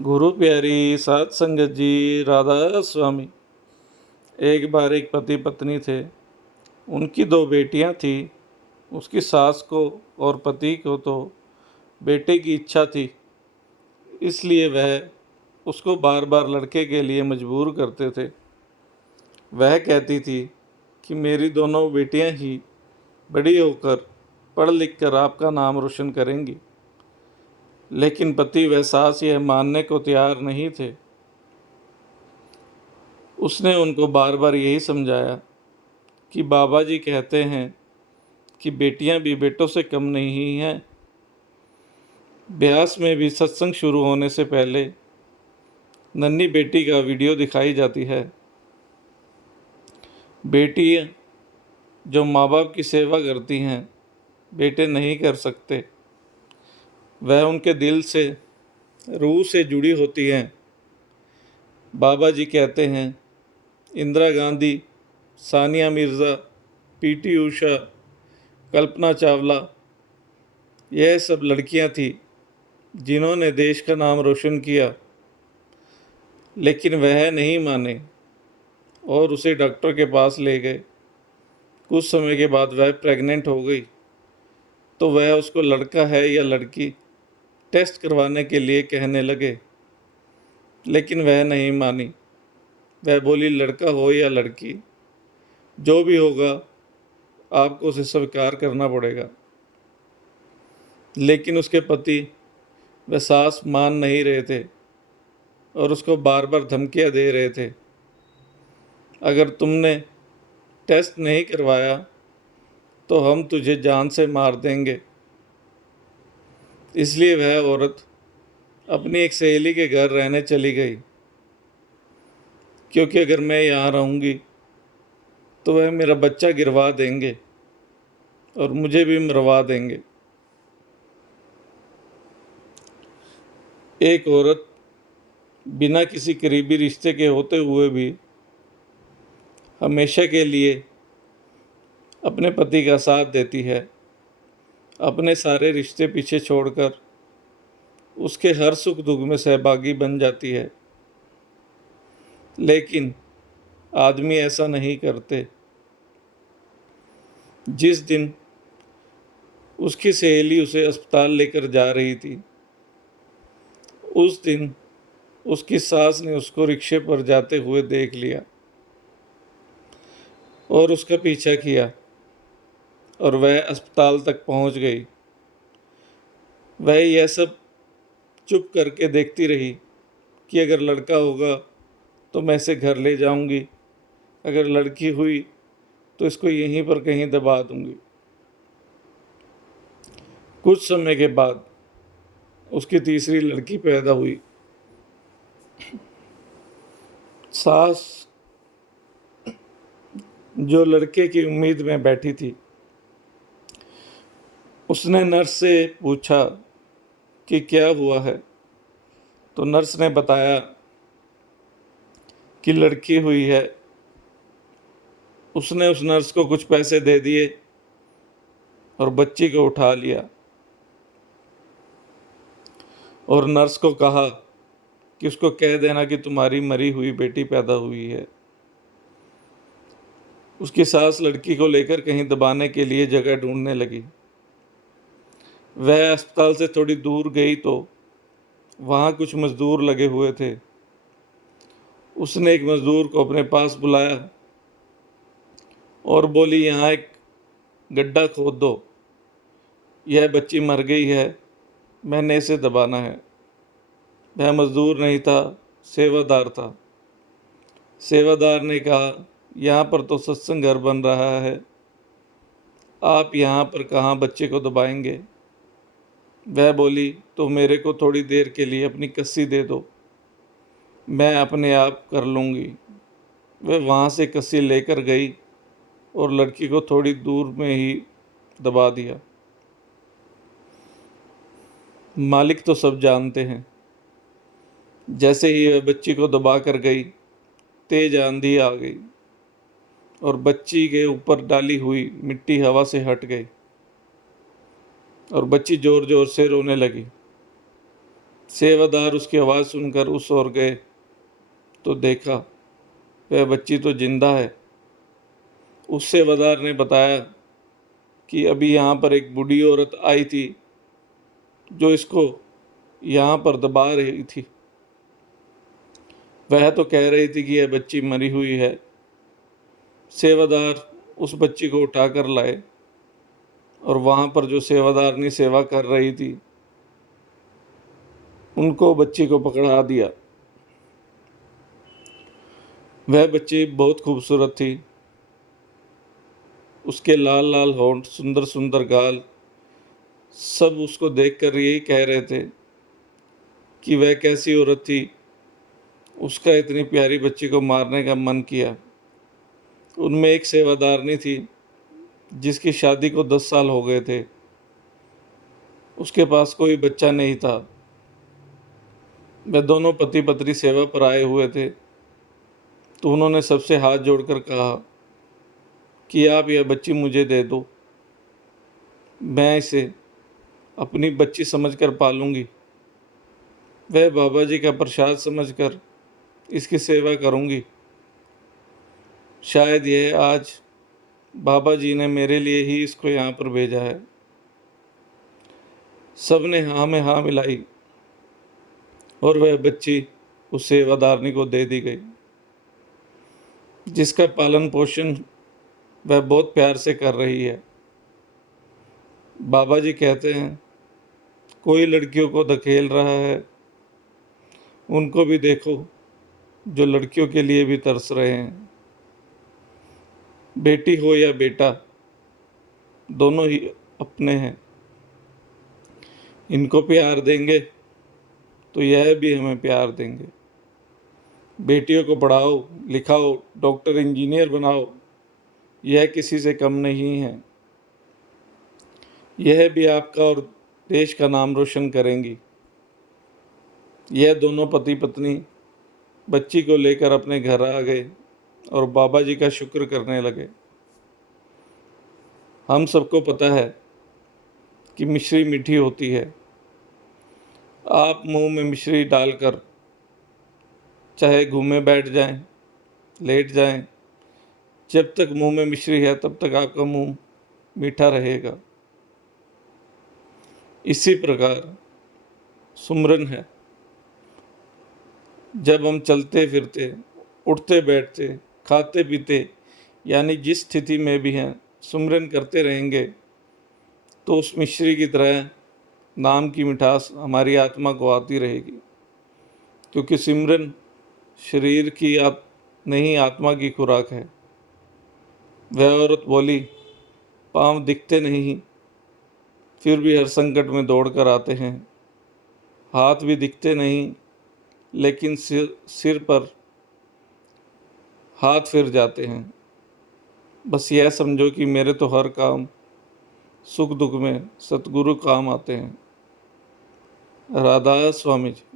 गुरु प्यारी साध संगत जी, राधा स्वामी। एक बार एक पति पत्नी थे। उनकी दो बेटियां थी। उसकी सास को और पति को तो बेटे की इच्छा थी, इसलिए वह उसको बार बार लड़के के लिए मजबूर करते थे। वह कहती थी कि मेरी दोनों बेटियां ही बड़ी होकर पढ़ लिख कर आपका नाम रोशन करेंगी। लेकिन पति व सास यह मानने को तैयार नहीं थे। उसने उनको बार बार यही समझाया कि बाबा जी कहते हैं कि बेटियां भी बेटों से कम नहीं हैं। ब्यास में भी सत्संग शुरू होने से पहले नन्ही बेटी का वीडियो दिखाई जाती है। बेटियां जो माँ बाप की सेवा करती हैं, बेटे नहीं कर सकते। वह उनके दिल से, रूह से जुड़ी होती हैं। बाबा जी कहते हैं इंदिरा गांधी, सानिया मिर्ज़ा, पीटी उषा, कल्पना चावला, यह सब लड़कियां थी जिन्होंने देश का नाम रोशन किया। लेकिन वह नहीं माने और उसे डॉक्टर के पास ले गए। कुछ समय के बाद वह प्रेग्नेंट हो गई तो वह उसको लड़का है या लड़की टेस्ट करवाने के लिए कहने लगे, लेकिन वह नहीं मानी। वह बोली लड़का हो या लड़की, जो भी होगा आपको उसे स्वीकार करना पड़ेगा। लेकिन उसके पति व सास मान नहीं रहे थे और उसको बार बार धमकियां दे रहे थे, अगर तुमने टेस्ट नहीं करवाया तो हम तुझे जान से मार देंगे। इसलिए वह औरत अपनी एक सहेली के घर रहने चली गई, क्योंकि अगर मैं यहाँ रहूँगी तो वह मेरा बच्चा गिरवा देंगे और मुझे भी मरवा देंगे। एक औरत बिना किसी करीबी रिश्ते के होते हुए भी हमेशा के लिए अपने पति का साथ देती है, अपने सारे रिश्ते पीछे छोड़कर उसके हर सुख दुख में सहभागी बन जाती है। लेकिन आदमी ऐसा नहीं करते। जिस दिन उसकी सहेली उसे अस्पताल लेकर जा रही थी, उस दिन उसकी सास ने उसको रिक्शे पर जाते हुए देख लिया और उसका पीछा किया और वह अस्पताल तक पहुंच गई। वह यह सब चुप करके देखती रही कि अगर लड़का होगा तो मैं इसे घर ले जाऊंगी, अगर लड़की हुई तो इसको यहीं पर कहीं दबा दूंगी। कुछ समय के बाद उसकी तीसरी लड़की पैदा हुई। सास जो लड़के की उम्मीद में बैठी थी, उसने नर्स से पूछा कि क्या हुआ है, तो नर्स ने बताया कि लड़की हुई है। उसने उस नर्स को कुछ पैसे दे दिए और बच्ची को उठा लिया और नर्स को कहा कि उसको कह देना कि तुम्हारी मरी हुई बेटी पैदा हुई है। उसकी सास लड़की को लेकर कहीं दबाने के लिए जगह ढूंढने लगी। वह अस्पताल से थोड़ी दूर गई तो वहाँ कुछ मज़दूर लगे हुए थे। उसने एक मज़दूर को अपने पास बुलाया और बोली यहाँ एक गड्ढा खोद दो, यह बच्ची मर गई है, मैंने इसे दबाना है। वह मज़दूर नहीं था, सेवादार था। सेवादार ने कहा यहाँ पर तो सत्संग घर बन रहा है, आप यहाँ पर कहाँ बच्चे को दबाएंगे। वह बोली तो मेरे को थोड़ी देर के लिए अपनी कस्सी दे दो, मैं अपने आप कर लूँगी। वह वहाँ से कस्सी लेकर गई और लड़की को थोड़ी दूर में ही दबा दिया। मालिक तो सब जानते हैं। जैसे ही वह बच्ची को दबा कर गई, तेज आंधी आ गई और बच्ची के ऊपर डाली हुई मिट्टी हवा से हट गई और बच्ची ज़ोर ज़ोर से रोने लगी। सेवादार उसकी आवाज़ सुनकर उस ओर गए तो देखा वह बच्ची तो जिंदा है। उस सेवादार ने बताया कि अभी यहाँ पर एक बूढ़ी औरत आई थी जो इसको यहाँ पर दबा रही थी। वह तो कह रही थी कि यह बच्ची मरी हुई है। सेवादार उस बच्ची को उठाकर लाए और वहाँ पर जो सेवादारनी सेवा कर रही थी उनको बच्ची को पकड़ा दिया। वह बच्ची बहुत खूबसूरत थी। उसके लाल लाल होंठ, सुंदर सुंदर गाल, सब उसको देखकर यही कह रहे थे कि वह कैसी औरत थी, उसका इतनी प्यारी बच्ची को मारने का मन किया। उनमें एक सेवादारनी थी जिसकी शादी को 10 साल हो गए थे। उसके पास कोई बच्चा नहीं था। वह दोनों पति पत्नी सेवा पर आए हुए थे तो उन्होंने सबसे हाथ जोड़कर कहा कि आप यह बच्ची मुझे दे दो, मैं इसे अपनी बच्ची समझकर पालूंगी। वह बाबा जी का प्रसाद समझकर इसकी सेवा करूंगी। शायद यह आज बाबा जी ने मेरे लिए ही इसको यहाँ पर भेजा है। सब ने हाँ में हाँ मिलाई और वह बच्ची उस सेवादारनी को दे दी गई, जिसका पालन पोषण वह बहुत प्यार से कर रही है। बाबा जी कहते हैं, कोई लड़कियों को धकेल रहा है, उनको भी देखो जो लड़कियों के लिए भी तरस रहे हैं। बेटी हो या बेटा, दोनों ही अपने हैं। इनको प्यार देंगे तो यह भी हमें प्यार देंगे। बेटियों को पढ़ाओ, लिखाओ, डॉक्टर इंजीनियर बनाओ, यह किसी से कम नहीं है। यह भी आपका और देश का नाम रोशन करेंगी। यह दोनों पति पत्नी बच्ची को लेकर अपने घर आ गए और बाबा जी का शुक्र करने लगे। हम सबको पता है कि मिश्री मीठी होती है। आप मुंह में मिश्री डालकर चाहे घूमे बैठ जाएं, लेट जाएं, जब तक मुंह में मिश्री है तब तक आपका मुंह मीठा रहेगा। इसी प्रकार सुमरन है। जब हम चलते फिरते, उठते बैठते, खाते पीते, यानी जिस स्थिति में भी हैं, सुमरन करते रहेंगे तो उस मिश्री की तरह नाम की मिठास हमारी आत्मा को आती रहेगी। क्योंकि सिमरन शरीर की नहीं, आत्मा की खुराक है। वह औरत बोली, पांव दिखते नहीं फिर भी हर संकट में दौड़ कर आते हैं। हाथ भी दिखते नहीं लेकिन सिर पर हाथ फिर जाते हैं। बस यह समझो कि मेरे तो हर काम सुख दुख में सतगुरु काम आते हैं। राधा स्वामी जी।